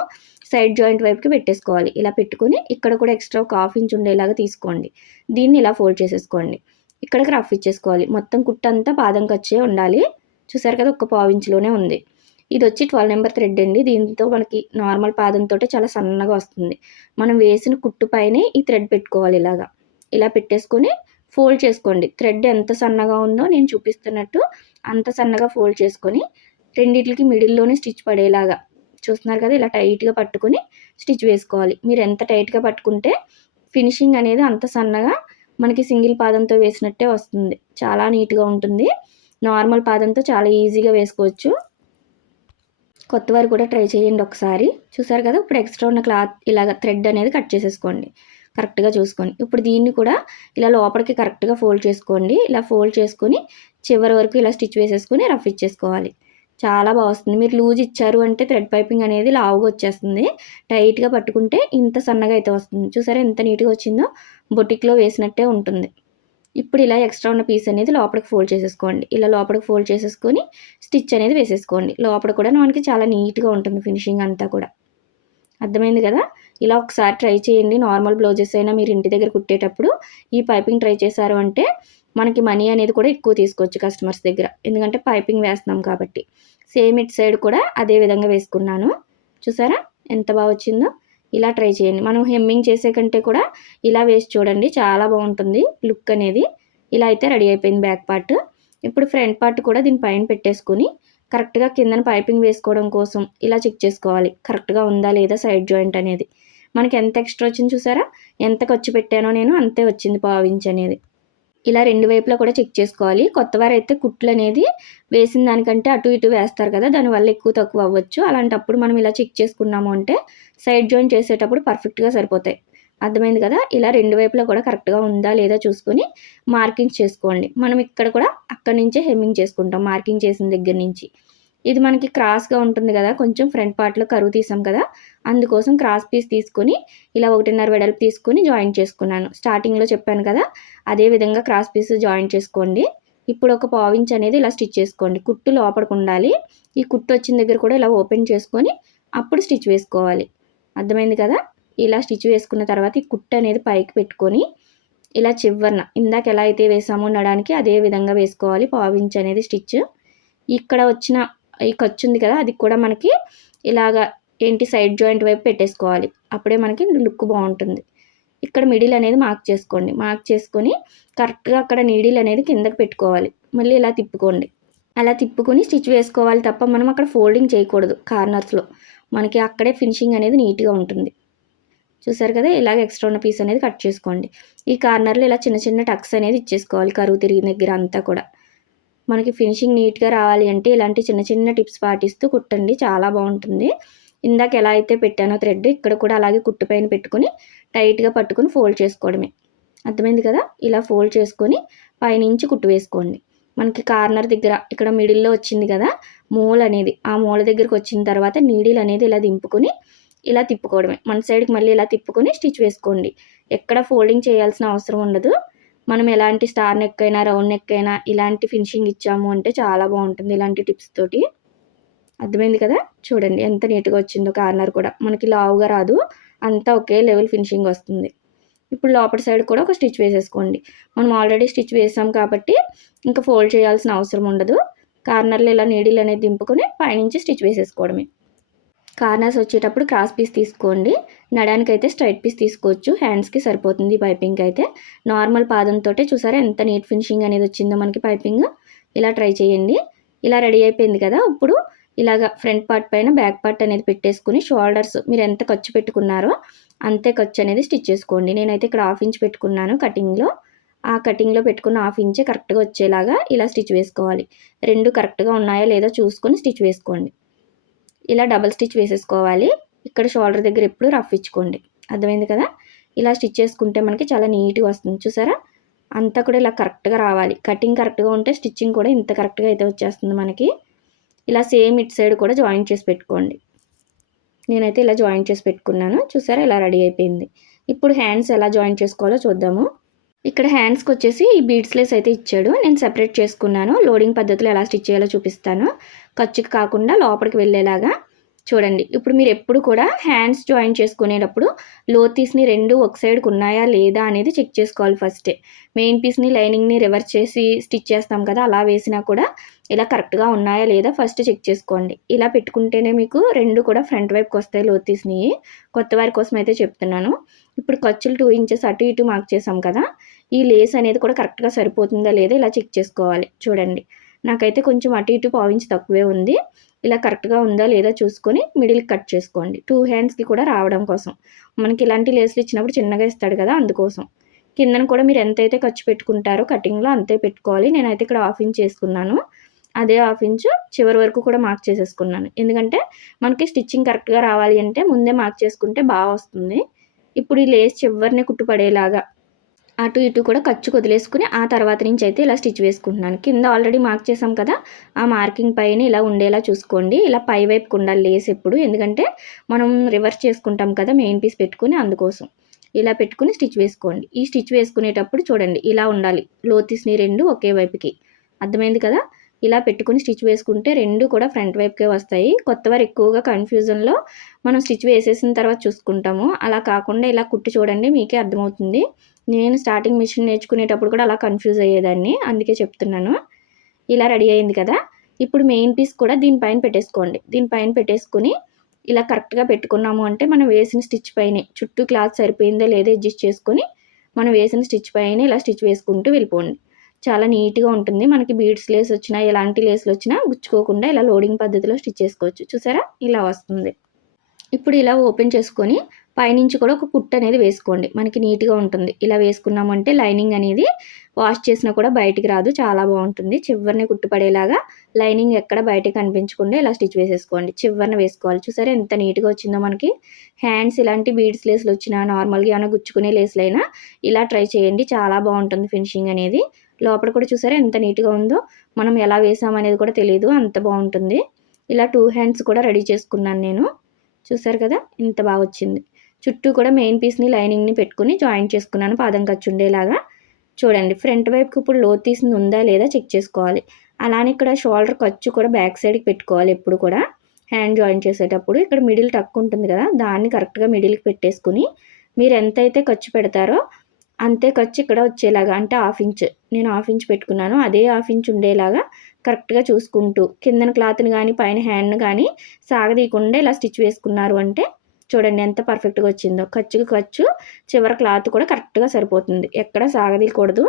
సైడ్ జాయింట్ వైపుకి పెట్టేసుకోవాలి. ఇలా పెట్టుకుని ఇక్కడ కూడా ఎక్స్ట్రా ఒక 1/2 ఇంచ్ ఉండేలాగా తీసుకోండి. దీన్ని ఇలా ఫోల్డ్ చేసేసుకోండి. ఇక్కడికి రఫ్ ఇచ్చేసుకోవాలి. మొత్తం కుట్టంతా పాదం ఖర్చే ఉండాలి. చూసారు కదా, ఒక 1/4 ఇంచులోనే ఉంది. ఇది వచ్చి 12 నెంబర్ థ్రెడ్ అండి. దీంతో మనకి నార్మల్ పాదంతో చాలా సన్నగా వస్తుంది. మనం వేసిన కుట్టు పైనే ఈ థ్రెడ్ పెట్టుకోవాలి. ఇలా పెట్టేసుకొని ఫోల్డ్ చేసుకోండి. థ్రెడ్ ఎంత సన్నగా ఉందో నేను చూపిస్తున్నట్టు అంత సన్నగా ఫోల్డ్ చేసుకొని రెండిట్లకి మిడిల్లోనే స్టిచ్ పడేలాగా చూస్తున్నారు కదా, ఇలా టైట్గా పట్టుకొని స్టిచ్ వేసుకోవాలి. మీరు ఎంత టైట్గా పట్టుకుంటే ఫినిషింగ్ అనేది అంత సన్నగా మనకి సింగిల్ పాదంతో వేసినట్టే వస్తుంది. చాలా నీట్గా ఉంటుంది. నార్మల్ పాదంతో చాలా ఈజీగా వేసుకోవచ్చు. కొత్త వారు కూడా ట్రై చేయండి ఒకసారి. చూసారు కదా, ఇప్పుడు ఎక్స్ట్రా ఉన్న క్లాత్ ఇలాగ థ్రెడ్ అనేది కట్ చేసేసుకోండి కరెక్ట్గా చూసుకొని. ఇప్పుడు దీన్ని కూడా ఇలా లోపలికి కరెక్ట్గా ఫోల్డ్ చేసుకోండి. ఇలా ఫోల్డ్ చేసుకొని చివరి వరకు ఇలా స్టిచ్ వేసేసుకొని రఫ్ ఇచ్చేసుకోవాలి. చాలా బాగా వస్తుంది. మీరు లూజ్ ఇచ్చారు అంటే థ్రెడ్ పైపింగ్ అనేది లావుగా వచ్చేస్తుంది. టైట్గా పట్టుకుంటే ఇంత సన్నగా అయితే వస్తుంది. చూసారా ఎంత నీట్గా వచ్చిందో, బొటిక్లో వేసినట్టే ఉంటుంది. ఇప్పుడు ఇలా ఎక్స్ట్రా ఉన్న పీస్ అనేది లోపలికి ఫోల్డ్ చేసేసుకోండి. ఇలా లోపలికి ఫోల్డ్ చేసేసుకొని స్టిచ్ అనేది వేసేసుకోండి. లోపల కూడా మనకి చాలా నీట్గా ఉంటుంది ఫినిషింగ్ అంతా కూడా. అర్థమైంది కదా, ఇలా ఒకసారి ట్రై చేయండి. నార్మల్ బ్లౌజెస్ అయినా మీరు ఇంటి దగ్గర కుట్టేటప్పుడు ఈ పైపింగ్ ట్రై చేశారు అంటే మనకి మనీ అనేది కూడా ఎక్కువ తీసుకోవచ్చు కస్టమర్స్ దగ్గర. ఎందుకంటే పైపింగ్ వేస్తున్నాం కాబట్టి. సేమ్ ఇటు సైడ్ కూడా అదే విధంగా వేసుకున్నాను. చూసారా ఎంత బాగా వచ్చిందో. ఇలా ట్రై చేయండి. మనం హెమ్మింగ్ చేసే కంటే కూడా ఇలా వేసి చూడండి, చాలా బాగుంటుంది లుక్ అనేది. ఇలా అయితే రెడీ అయిపోయింది బ్యాక్ పార్ట్. ఇప్పుడు ఫ్రంట్ పార్ట్ కూడా దీని పైన పెట్టేసుకొని కరెక్ట్గా కిందన పైపింగ్ వేసుకోవడం కోసం ఇలా చెక్ చేసుకోవాలి. కరెక్ట్గా ఉందా లేదా సైడ్ జాయింట్ అనేది. మనకి ఎంత ఎక్స్ట్రా వచ్చింది చూసారా, ఎంత ఖర్చు పెట్టానో నేను అంతే వచ్చింది 1/2 ఇంచ్ అనేది. ఇలా రెండు వైపులా కూడా చెక్ చేసుకోవాలి. కొత్తవారైతే కుట్లు అనేది వేసిన దానికంటే అటు ఇటు వేస్తారు కదా, దానివల్ల ఎక్కువ తక్కువ అవ్వచ్చు. అలాంటప్పుడు మనం ఇలా చెక్ చేసుకున్నాము అంటే సైడ్ జాయిన్ చేసేటప్పుడు పర్ఫెక్ట్గా సరిపోతాయి. అర్థమైంది కదా. ఇలా రెండు వైపులా కూడా కరెక్ట్గా ఉందా లేదా చూసుకొని మార్కింగ్స్ చేసుకోండి. మనం ఇక్కడ కూడా అక్కడి నుంచే హెమ్మింగ్ చేసుకుంటాం మార్కింగ్ చేసిన దగ్గర నుంచి. ఇది మనకి క్రాస్గా ఉంటుంది కదా, కొంచెం ఫ్రంట్ పార్ట్లో కరువు తీసాం కదా, అందుకోసం క్రాస్ పీస్ తీసుకొని ఇలా 1.5 వెడల్పు తీసుకొని జాయింట్ చేసుకున్నాను. స్టార్టింగ్లో చెప్పాను కదా, అదే విధంగా క్రాస్ పీస్ జాయింట్ చేసుకోండి. ఇప్పుడు ఒక పావించ్ అనేది ఇలా స్టిచ్ చేసుకోండి. కుట్టు లోపలికి ఉండాలి. ఈ కుట్టు వచ్చిన దగ్గర కూడా ఇలా ఓపెన్ చేసుకొని అప్పుడు స్టిచ్ వేసుకోవాలి. అర్థమైంది కదా. ఇలా స్టిచ్ వేసుకున్న తర్వాత ఈ కుట్టు అనేది పైకి పెట్టుకొని ఇలా చివరన ఇందాక ఎలా అయితే వేసామో నడానికి అదే విధంగా వేసుకోవాలి. పావించ్ అనేది స్టిచ్. ఇక్కడ వచ్చిన ఈ ఖర్చు ఉంది కదా, అది కూడా మనకి ఇలాగా సైడ్ జాయింట్ వైపు పెట్టేసుకోవాలి. అప్పుడే మనకి లుక్ బాగుంటుంది. ఇక్కడ మిడిల్ అనేది మార్క్ చేసుకోండి. మార్క్ చేసుకొని కరెక్ట్గా అక్కడ నీడిల్ అనేది కిందకి పెట్టుకోవాలి. మళ్ళీ ఇలా తిప్పుకోండి. అలా తిప్పుకొని స్టిచ్ వేసుకోవాలి తప్ప మనం అక్కడ ఫోల్డింగ్ చేయకూడదు. కార్నర్స్లో మనకి అక్కడే ఫినిషింగ్ అనేది నీట్గా ఉంటుంది. చూసారు కదా, ఇలాగ ఎక్స్ట్రా ఉన్న పీస్ అనేది కట్ చేసుకోండి. ఈ కార్నర్లో ఇలా చిన్న చిన్న టక్స్ అనేది ఇచ్చేసుకోవాలి. కరువు తిరిగిన దగ్గర అంతా కూడా మనకి ఫినిషింగ్ నీట్గా రావాలి అంటే ఇలాంటి చిన్న చిన్న టిప్స్ పాటిస్తూ కుట్టండి, చాలా బాగుంటుంది. ఇందాక ఎలా అయితే పెట్టానో థ్రెడ్ ఇక్కడ కూడా అలాగే కుట్టు పైన పెట్టుకొని టైట్గా పట్టుకొని ఫోల్డ్ చేసుకోవడమే. అర్థమైంది కదా. ఇలా ఫోల్డ్ చేసుకొని పైనుంచి కుట్టు వేసుకోండి. మనకి కార్నర్ దగ్గర ఇక్కడ మిడిల్లో వచ్చింది కదా మూల అనేది, ఆ మూల దగ్గరికి వచ్చిన తర్వాత నీడిల్ అనేది ఇలా దింపుకొని ఇలా తిప్పుకోవడమే. మన సైడ్కి మళ్ళీ ఇలా తిప్పుకొని స్టిచ్ వేసుకోండి. ఎక్కడ ఫోల్డింగ్ చేయాల్సిన అవసరం ఉండదు. మనం ఎలాంటి స్టార్ నెక్ అయినా రౌండ్ నెక్ అయినా ఇలాంటి ఫినిషింగ్ ఇచ్చాము అంటే చాలా బాగుంటుంది ఇలాంటి టిప్స్ తోటి. అర్థమైంది కదా. చూడండి ఎంత నీట్గా వచ్చిందో. కార్నర్ కూడా మనకి లావుగా రాదు, అంతా ఒకే లెవెల్ ఫినిషింగ్ వస్తుంది. ఇప్పుడు లోపల సైడ్ కూడా ఒక స్టిచ్ వేసేసుకోండి. మనం ఆల్రెడీ స్టిచ్ వేసాం కాబట్టి ఇంకా ఫోల్డ్ చేయాల్సిన అవసరం ఉండదు. కార్నర్లో ఇలా నీడిల్ అనేది దింపుకొని పైనుంచి స్టిచ్ వేసేసుకోవడమే. కార్నర్స్ వచ్చేటప్పుడు క్రాస్ పీస్ తీసుకోండి. నడానికి అయితే స్ట్రైట్ పీస్ తీసుకోవచ్చు, హ్యాండ్స్కి సరిపోతుంది. పైపింగ్ అయితే నార్మల్ పాదంతో చూసారా ఎంత నీట్ ఫినిషింగ్ అనేది వచ్చిందో మనకి పైపింగ్. ఇలా ట్రై చేయండి. ఇలా రెడీ అయిపోయింది కదా. ఇప్పుడు ఇలాగ ఫ్రంట్ పార్ట్ పైన బ్యాక్ పార్ట్ అనేది పెట్టేసుకుని షోల్డర్స్ మీరు ఎంత ఖర్చు పెట్టుకున్నారో అంతే ఖర్చు అనేది స్టిచ్ చేసుకోండి. నేనైతే ఇక్కడ 1/2 ఇంచ్ పెట్టుకున్నాను కటింగ్లో. ఆ కటింగ్లో పెట్టుకున్న 1/2 ఇంచే కరెక్ట్గా వచ్చేలాగా ఇలా స్టిచ్ వేసుకోవాలి. రెండు కరెక్ట్గా ఉన్నాయా లేదా చూసుకొని స్టిచ్ వేసుకోండి. ఇలా డబల్ స్టిచ్ వేసేసుకోవాలి. ఇక్కడ షోల్డర్ దగ్గర ఎప్పుడు రఫ్ ఇచ్చుకోండి. అర్థమైంది కదా. ఇలా స్టిచ్ చేసుకుంటే మనకి చాలా నీట్గా వస్తుంది. చూసారా అంతా కూడా ఇలా కరెక్ట్గా రావాలి. కటింగ్ కరెక్ట్గా ఉంటే స్టిచ్చింగ్ కూడా ఇంత కరెక్ట్గా అయితే వచ్చేస్తుంది మనకి. ఇలా సేమ్ ఇటు సైడ్ కూడా జాయింట్ చేసి పెట్టుకోండి. నేనైతే ఇలా జాయింట్ చేసి పెట్టుకున్నాను. చూసారా ఇలా రెడీ అయిపోయింది. ఇప్పుడు హ్యాండ్స్ ఎలా జాయింట్ చేసుకోవాలో చూద్దాము. ఇక్కడ హ్యాండ్స్కి వచ్చేసి ఈ బీడ్స్ లేస్ అయితే ఇచ్చాడు, నేను సెపరేట్ చేసుకున్నాను. లోడింగ్ పద్ధతిలో ఎలా స్టిచ్ చేయాలో చూపిస్తాను, ఖర్చుకి కాకుండా లోపలికి వెళ్ళేలాగా. చూడండి ఇప్పుడు మీరు ఎప్పుడు కూడా హ్యాండ్స్ జాయిన్ చేసుకునేటప్పుడు లోతీస్ని రెండు ఒక సైడ్కి ఉన్నాయా లేదా అనేది చెక్ చేసుకోవాలి ఫస్టే. మెయిన్ పీస్ని లైనింగ్ని రివర్స్ చేసి స్టిచ్ చేస్తాం కదా, అలా వేసినా కూడా ఇలా కరెక్ట్గా ఉన్నాయా లేదా ఫస్ట్ చెక్ చేసుకోండి. ఇలా పెట్టుకుంటేనే మీకు రెండు కూడా ఫ్రంట్ వైపుకి వస్తాయి లోతీస్ని. కొత్త వారి కోసం అయితే చెప్తున్నాను. ఇప్పుడు ఖర్చులు 2 ఇంచెస్ అటు ఇటు మార్క్ చేసాం కదా, ఈ లేస్ అనేది కూడా కరెక్ట్గా సరిపోతుందా లేదా ఇలా చెక్ చేసుకోవాలి. చూడండి నాకైతే కొంచెం అటు ఇటు 1/4 ఇంచ్ తక్కువే ఉంది. ఇలా కరెక్ట్గా ఉందా లేదా చూసుకొని మిడిల్ కట్ చేసుకోండి. 2 హ్యాండ్స్కి కూడా రావడం కోసం. మనకి ఇలాంటి లేస్లు ఇచ్చినప్పుడు చిన్నగా ఇస్తాడు కదా, అందుకోసం. కిందన కూడా మీరు ఎంతైతే ఖర్చు పెట్టుకుంటారో కటింగ్లో అంతే పెట్టుకోవాలి. నేనైతే ఇక్కడ 1/2 ఇంచ్ చేసుకున్నాను. అదే 1/2 ఇంచ్ చివరి వరకు కూడా మార్క్ చేసేసుకున్నాను. ఎందుకంటే మనకి స్టిచ్చింగ్ కరెక్ట్గా రావాలి అంటే ముందే మార్క్ చేసుకుంటే బాగా వస్తుంది. ఇప్పుడు ఈ లేస్ చివరిని కుట్టుపడేలాగా అటు ఇటు కూడా ఖర్చు వదిలేసుకుని ఆ తర్వాత నుంచి అయితే ఇలా స్టిచ్ వేసుకుంటున్నాను. కింద ఆల్రెడీ మార్క్ చేసాం కదా, ఆ మార్కింగ్ పైన ఇలా ఉండేలా చూసుకోండి. ఇలా పై వైపుకు ఉండాలి లేస్ ఎప్పుడు, ఎందుకంటే మనం రివర్స్ చేసుకుంటాం కదా మెయిన్ పీస్ పెట్టుకుని, అందుకోసం. ఇలా పెట్టుకుని స్టిచ్ వేసుకోండి. ఈ స్టిచ్ వేసుకునేటప్పుడు చూడండి ఇలా ఉండాలి, లోతీస్ని రెండు ఒకే వైపుకి. అర్థమైంది కదా. ఇలా పెట్టుకుని స్టిచ్ వేసుకుంటే రెండు కూడా ఫ్రంట్ వైపుకే వస్తాయి. కొత్తవారు ఎక్కువగా కన్ఫ్యూజన్లో మనం స్టిచ్ వేసేసిన తర్వాత చూసుకుంటాము, అలా కాకుండా ఇలా కుట్టి చూడండి మీకే అర్థమవుతుంది. నేను స్టార్టింగ్ మిషన్ నేర్చుకునేటప్పుడు కూడా అలా కన్ఫ్యూజ్ అయ్యేదాన్ని, అందుకే చెప్తున్నాను. ఇలా రెడీ అయింది కదా. ఇప్పుడు మెయిన్ పీస్ కూడా దీనిపైన పెట్టేసుకోండి. దీనిపైన పెట్టేసుకుని ఇలా కరెక్ట్గా పెట్టుకున్నాము అంటే మనం వేసిన స్టిచ్ పైనే చుట్టూ క్లాత్ సరిపోయిందో లేదో అడ్జస్ట్ చేసుకొని మనం వేసిన స్టిచ్ పైన ఇలా స్టిచ్ వేసుకుంటూ వెళ్ళిపోండి. చాలా నీట్గా ఉంటుంది. మనకి బీడ్స్ లేస్ వచ్చినా ఎలాంటి లేస్లు వచ్చినా గుచ్చుకోకుండా ఇలా లోడింగ్ పద్ధతిలో స్టిచ్ చేసుకోవచ్చు. చూసారా ఇలా వస్తుంది. ఇప్పుడు ఇలా ఓపెన్ చేసుకొని పైనుంచి కూడా ఒక కుట్టు అనేది వేసుకోండి. మనకి నీట్‌గా ఉంటుంది. ఇలా వేసుకున్నామంటే లైనింగ్ అనేది వాష్ చేసినా కూడా బయటికి రాదు. చాలా బాగుంటుంది. చివరన కుట్టు పడేలాగా లైనింగ్ ఎక్కడ బయటకి కనిపించకుండా ఇలా స్టిచ్ వేసేసుకోండి. చివరన వేసుకోవాలి. చూసారా ఎంత నీట్‌గా వచ్చిందో మనకి. హ్యాండ్స్ ఇలాంటి బీడ్స్ లేస్‌లు వచ్చినా నార్మల్‌గా ఏమైనా గుచ్చుకునే లేస్‌లైనా ఇలా ట్రై చేయండి. చాలా బాగుంటుంది ఫినిషింగ్ అనేది. లోపల కూడా చూసారా ఎంత నీట్‌గా ఉందో. మనం ఎలా వేసామనేది కూడా తెలీదు. అంత బాగుంటుంది. ఇలా 2 హ్యాండ్స్ కూడా రెడీ చేసుకున్నాను నేను. చూసారు కదా ఎంత బాగా వచ్చింది. చుట్టూ కూడా మెయిన్ పీస్‌ని లైనింగ్‌ని పెట్టుకొని జాయింట్ చేసుకున్నాను పాదం ఖర్చు ఉండేలాగా. చూడండి ఫ్రంట్ వైపుకి ఇప్పుడు లోతు తీసింది ఉందా లేదా చెక్ చేసుకోవాలి. అలానే ఇక్కడ షోల్డర్ ఖర్చు కూడా బ్యాక్ సైడ్‌కి పెట్టుకోవాలి ఎప్పుడు కూడా. హ్యాండ్ జాయిన్ చేసేటప్పుడు ఇక్కడ మిడిల్ టక్ ఉంటుంది కదా దాన్ని కరెక్ట్‌గా మిడిల్‌కి పెట్టేసుకొని మీరు ఎంతైతే ఖర్చు పెడతారో అంతే ఖర్చు ఇక్కడ వచ్చేలాగా అంటే 1/2 ఇంచ్ నేను 1/2 ఇంచ్ పెట్టుకున్నాను. అదే 1/2 ఇంచ్ ఉండేలాగా కరెక్ట్‌గా చూసుకుంటూ కిందన క్లాత్‌ని గానీ పైన హ్యాండ్‌ని గానీ సాగదీయకుండా ఇలా స్టిచ్ వేసుకున్నారు అంటే చూడండి ఎంత పర్ఫెక్ట్‌గా వచ్చిందో. ఖర్చుకి ఖర్చు చివర క్లాత్ కూడా కరెక్ట్‌గా సరిపోతుంది. ఎక్కడ సాగదీయకూడదు.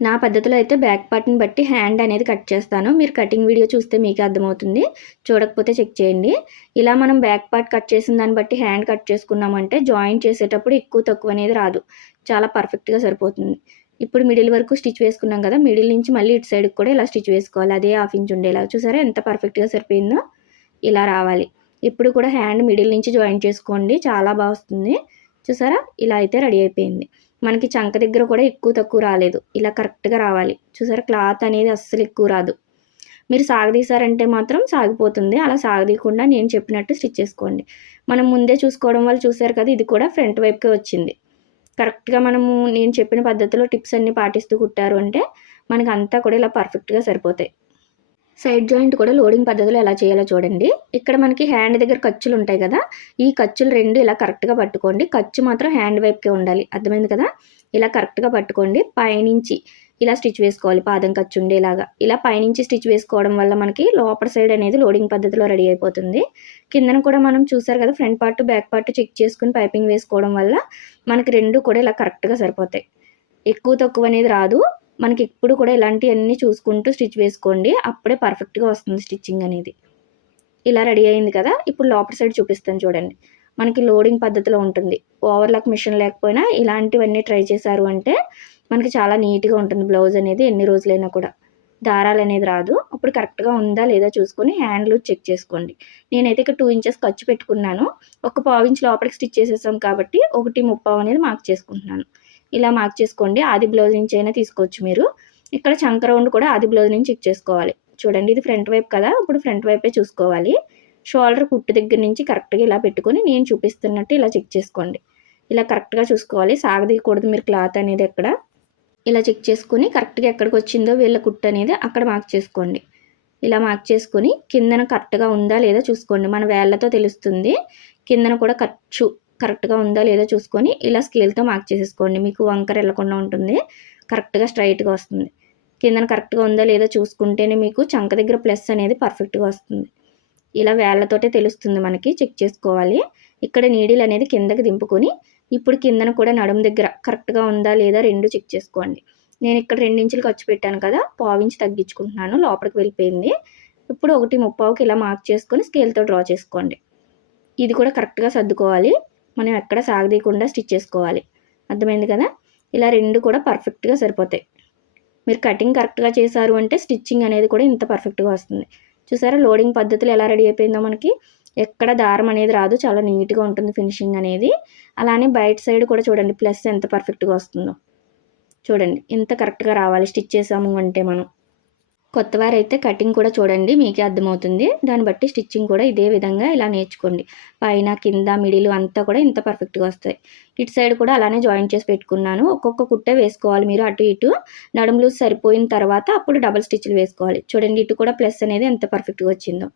నా పద్ధతిలో అయితే బ్యాక్ పార్ట్‌ని బట్టి హ్యాండ్ అనేది కట్ చేస్తాను. మీరు కటింగ్ వీడియో చూస్తే మీకే అర్థమవుతుంది. చూడకపోతే చెక్ చేయండి. ఇలా మనం బ్యాక్ పార్ట్ కట్ చేసిన దాన్ని బట్టి హ్యాండ్ కట్ చేసుకున్నామంటే జాయింట్ చేసేటప్పుడు ఎక్కువ తక్కువ అనేది రాదు. చాలా పర్ఫెక్ట్‌గా సరిపోతుంది. ఇప్పుడు మిడిల్ వరకు స్టిచ్ వేసుకున్నాం కదా! మిడిల్ నుంచి మళ్ళీ ఇటు సైడ్‌కి కూడా ఇలా స్టిచ్ వేసుకోవాలి. అదే 1/2 ఇంచ్ ఉండేలాగా. చూసారా ఎంత పర్ఫెక్ట్‌గా సరిపోయిందో? ఇలా రావాలి. ఇప్పుడు కూడా హ్యాండ్ మిడిల్ నుంచి జాయింట్ చేసుకోండి. చాలా బాగా వస్తుంది. చూసారా? ఇలా అయితే రెడీ అయిపోయింది. మనకి చంక దగ్గర కూడా ఎక్కువ తక్కువ రాలేదు. ఇలా కరెక్ట్‌గా రావాలి. చూసారా? క్లాత్ అనేది అస్సలు ఎక్కువ రాదు. మీరు సాగదీశారంటే మాత్రం సాగిపోతుంది. అలా సాగదీయకుండా నేను చెప్పినట్టు స్టిచ్ చేసుకోండి. మనం ముందే చూసుకోవడం వల్ల చూసారు కదా! ఇది కూడా ఫ్రంట్ వైపుకే వచ్చింది. కరెక్ట్‌గా మనము నేను చెప్పిన పద్ధతిలో టిప్స్ అన్నీ పాటిస్తూ కుట్టారు అంటే మనకంతా కూడా ఇలా పర్ఫెక్ట్‌గా సరిపోతాయి. సైడ్ జాయింట్ కూడా లోడింగ్ పద్ధతిలో ఎలా చేయాలో చూడండి. ఇక్కడ మనకి హ్యాండ్ దగ్గర ఖర్చులు ఉంటాయి కదా! ఈ ఖర్చులు 2 ఇలా కరెక్ట్‌గా పట్టుకోండి. ఖర్చు మాత్రం హ్యాండ్ వైపుకే ఉండాలి. అర్థమైంది కదా! ఇలా కరెక్ట్‌గా పట్టుకోండి. పైనుంచి ఇలా స్టిచ్ వేసుకోవాలి పాదం ఖర్చు ఉండేలాగా. ఇలా పైనుంచి స్టిచ్ వేసుకోవడం వల్ల మనకి లోపల సైడ్ అనేది లోడింగ్ పద్ధతిలో రెడీ అయిపోతుంది. కిందన కూడా మనం చూసారు కదా! Front part, back part check చేసుకొని పైపింగ్ వేసుకోవడం వల్ల మనకి 2 కూడా ఇలా కరెక్ట్‌గా సరిపోతాయి. ఎక్కువ తక్కువ అనేది రాదు. మనకి ఎప్పుడు కూడా ఇలాంటియన్నీ చూసుకుంటూ స్టిచ్ వేసుకోండి. అప్పుడే పర్ఫెక్ట్‌గా వస్తుంది స్టిచ్చింగ్ అనేది. ఇలా రెడీ అయింది కదా! ఇప్పుడు లోపల సైడ్ చూపిస్తాను చూడండి. మనకి లోడింగ్ పద్ధతిలో ఉంటుంది. ఓవర్‌లాక్ మిషన్ లేకపోయినా ఇలాంటివన్నీ ట్రై చేశారు అంటే మనకి చాలా నీట్‌గా ఉంటుంది బ్లౌజ్ అనేది ఎన్ని రోజులైనా కూడా. దారాలనేది రాదు. అప్పుడు కరెక్ట్‌గా ఉందా లేదా చూసుకొని హ్యాండ్ లూజ్ చెక్ చేసుకోండి. నేనైతే ఇక్కడ 2 ఇంచెస్ ఖర్చు పెట్టుకున్నాను. ఒక పావు ఇంచ్ లోపలికి స్టిచ్ చేసేసాం కాబట్టి 1:30 అనేది మార్క్ చేసుకుంటున్నాను. ఇలా మార్క్ చేసుకోండి. ఆది బ్లౌజ్ నుంచి అయినా తీసుకోవచ్చు మీరు. ఇక్కడ చంక రౌండ్ కూడా ఆది బ్లౌజ్ నుంచి చెక్ చేసుకోవాలి. చూడండి ఇది ఫ్రంట్ వైపు కదా! ఇప్పుడు ఫ్రంట్ వైపే చూసుకోవాలి. షోల్డర్ కుట్టు దగ్గర నుంచి కరెక్ట్‌గా ఇలా పెట్టుకొని నేను చూపిస్తున్నట్టు ఇలా చెక్ చేసుకోండి. ఇలా కరెక్ట్‌గా చూసుకోవాలి. సాగదీయకూడదు మీరు క్లాత్ అనేది ఎక్కడ. ఇలా చెక్ చేసుకొని కరెక్ట్‌గా ఎక్కడికొచ్చిందో వీళ్ళ కుట్టు అనేది అక్కడ మార్క్ చేసుకోండి. ఇలా మార్క్ చేసుకొని కిందన కరెక్ట్‌గా ఉందా లేదా చూసుకోండి. మన వేళ్ళతో తెలుస్తుంది. కిందన కూడా ఖర్చు కరెక్ట్‌గా ఉందా లేదా చూసుకొని ఇలా స్కేల్‌తో మార్క్ చేసేసుకోండి. మీకు వంకర ఎళ్ళకుండా ఉంటుంది. కరెక్ట్‌గా స్ట్రెయిట్‌గా వస్తుంది. కిందన కరెక్ట్‌గా ఉందా లేదా చూసుకుంటేనే మీకు చంక దగ్గర ప్లస్ అనేది పర్ఫెక్ట్‌గా వస్తుంది. ఇలా వేళ్ళతోటే తెలుస్తుంది మనకి. చెక్ చేసుకోవాలి. ఇక్కడ నీడిల్ అనేది కిందకి దింపుకొని ఇప్పుడు కిందన కూడా నడుము దగ్గర కరెక్ట్‌గా ఉందా లేదా 2 చెక్ చేసుకోండి. నేను ఇక్కడ 2 ఇంచులు ఖర్చు పెట్టాను కదా! పావించి తగ్గించుకుంటున్నాను. లోపలికి వెళ్ళిపోయింది. ఇప్పుడు 1:30కి ఇలా మార్క్ చేసుకొని స్కేల్‌తో డ్రా చేసుకోండి. ఇది కూడా కరెక్ట్‌గా సర్దుకోవాలి. మనం ఎక్కడ సాగదీయకుండా స్టిచ్ చేసుకోవాలి. అర్థమైంది కదా! ఇలా 2 కూడా పర్ఫెక్ట్‌గా సరిపోతాయి. మీరు కటింగ్ కరెక్ట్‌గా చేశారు అంటే స్టిచ్చింగ్ అనేది కూడా ఇంత పర్ఫెక్ట్‌గా వస్తుంది. చూసారా లోడింగ్ పద్ధతిలో ఎలా రెడీ అయిపోయిందో మనకి. ఎక్కడ దారం అనేది రాదు. చాలా నీట్‌గా ఉంటుంది ఫినిషింగ్ అనేది. అలానే బయట సైడ్ కూడా చూడండి ప్లస్ ఎంత పర్ఫెక్ట్‌గా వస్తుందో. చూడండి ఎంత కరెక్ట్‌గా రావాలి స్టిచ్ చేసాము అంటే మనం. కొత్తవారైతే కటింగ్ కూడా చూడండి మీకే అర్థమవుతుంది. దాన్ని బట్టి స్టిచ్చింగ్ కూడా ఇదే విధంగా ఇలా నేర్చుకోండి. పైన, కింద, మిడిల్ అంతా కూడా ఇంత పర్ఫెక్ట్‌గా వస్తాయి. ఇటు సైడ్ కూడా అలానే జాయింట్ చేసి పెట్టుకున్నాను. ఒక్కొక్క కుట్టే వేసుకోవాలి మీరు అటు ఇటు. నడుము లూజ్ సరిపోయిన తర్వాత అప్పుడు డబుల్ స్టిచ్‌లు వేసుకోవాలి. చూడండి ఇటు కూడా ప్లస్ అనేది ఎంత పర్ఫెక్ట్‌గా వచ్చిందో.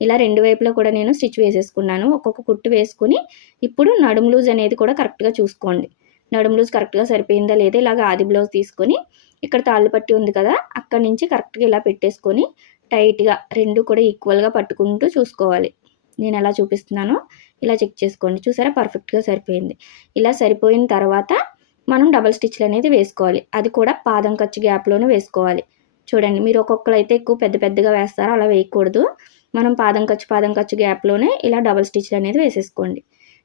ఇలా 2 వైపులా కూడా నేను స్టిచ్ వేసేసుకున్నాను. ఒక్కొక్క కుట్టు వేసుకొని ఇప్పుడు నడుము లూజ్ అనేది కూడా కరెక్ట్‌గా చూసుకోండి. నడుము లూజ్ కరెక్ట్‌గా సరిపోయిందా లేదా ఇలాగ ఆది బ్లౌజ్ తీసుకొని ఇక్కడ తాళ్ళు పట్టి ఉంది కదా! అక్కడి నుంచి కరెక్ట్‌గా ఇలా పెట్టేసుకొని టైట్‌గా 2 కూడా ఈక్వల్‌గా పట్టుకుంటూ చూసుకోవాలి. నేను ఎలా చూపిస్తున్నానో ఇలా చెక్ చేసుకోండి. చూసారా పర్ఫెక్ట్‌గా సరిపోయింది. ఇలా సరిపోయిన తర్వాత మనం డబుల్ స్టిచ్‌లు అనేది వేసుకోవాలి. అది కూడా పాదం ఖర్చు గ్యాప్‌లోనే వేసుకోవాలి. చూడండి మీరు ఒక్కొక్కళ్ళైతే ఎక్కువ పెద్ద పెద్దగా వేస్తారు. అలా వేయకూడదు. మనం పాదం ఖర్చు గ్యాప్‌లోనే ఇలా డబుల్ స్టిచ్‌లు అనేది వేసేసుకోండి.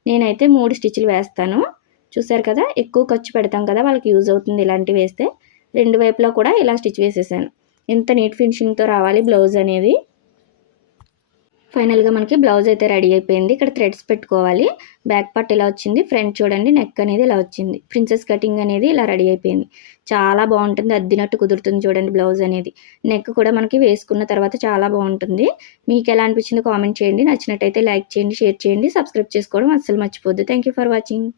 నేనైతే 3 స్టిచ్‌లు వేస్తాను. చూసారు కదా! ఎక్కువ ఖర్చు పెడతాం కదా! వాళ్ళకి యూజ్ అవుతుంది ఇలాంటివి వేస్తే. 2 వైపులా కూడా ఇలా స్టిచ్ వేసేసాను. ఎంత నీట్ ఫినిషింగ్‌తో రావాలి బ్లౌజ్ అనేది. ఫైనల్‌గా మనకి బ్లౌజ్ అయితే రెడీ అయిపోయింది. ఇక్కడ థ్రెడ్స్ పెట్టుకోవాలి. బ్యాక్ పార్ట్ ఇలా వచ్చింది. ఫ్రంట్ చూడండి నెక్ అనేది ఇలా వచ్చింది. ప్రిన్సెస్ కటింగ్ అనేది ఇలా రెడీ అయిపోయింది. చాలా బావుంటుంది. అద్దినట్టు కుదురుతుంది చూడండి బ్లౌజ్ అనేది. నెక్ కూడా మనకి వేసుకున్న తర్వాత చాలా బావుంటుంది. మీకెలా అనిపించిందో కామెంట్ చేయండి. నచ్చినట్టయితే లైక్ చేయండి, షేర్ చేయండి, సబ్స్క్రైబ్ చేసుకోవడం అస్సలు మర్చిపోవద్దు. Thank you for watching.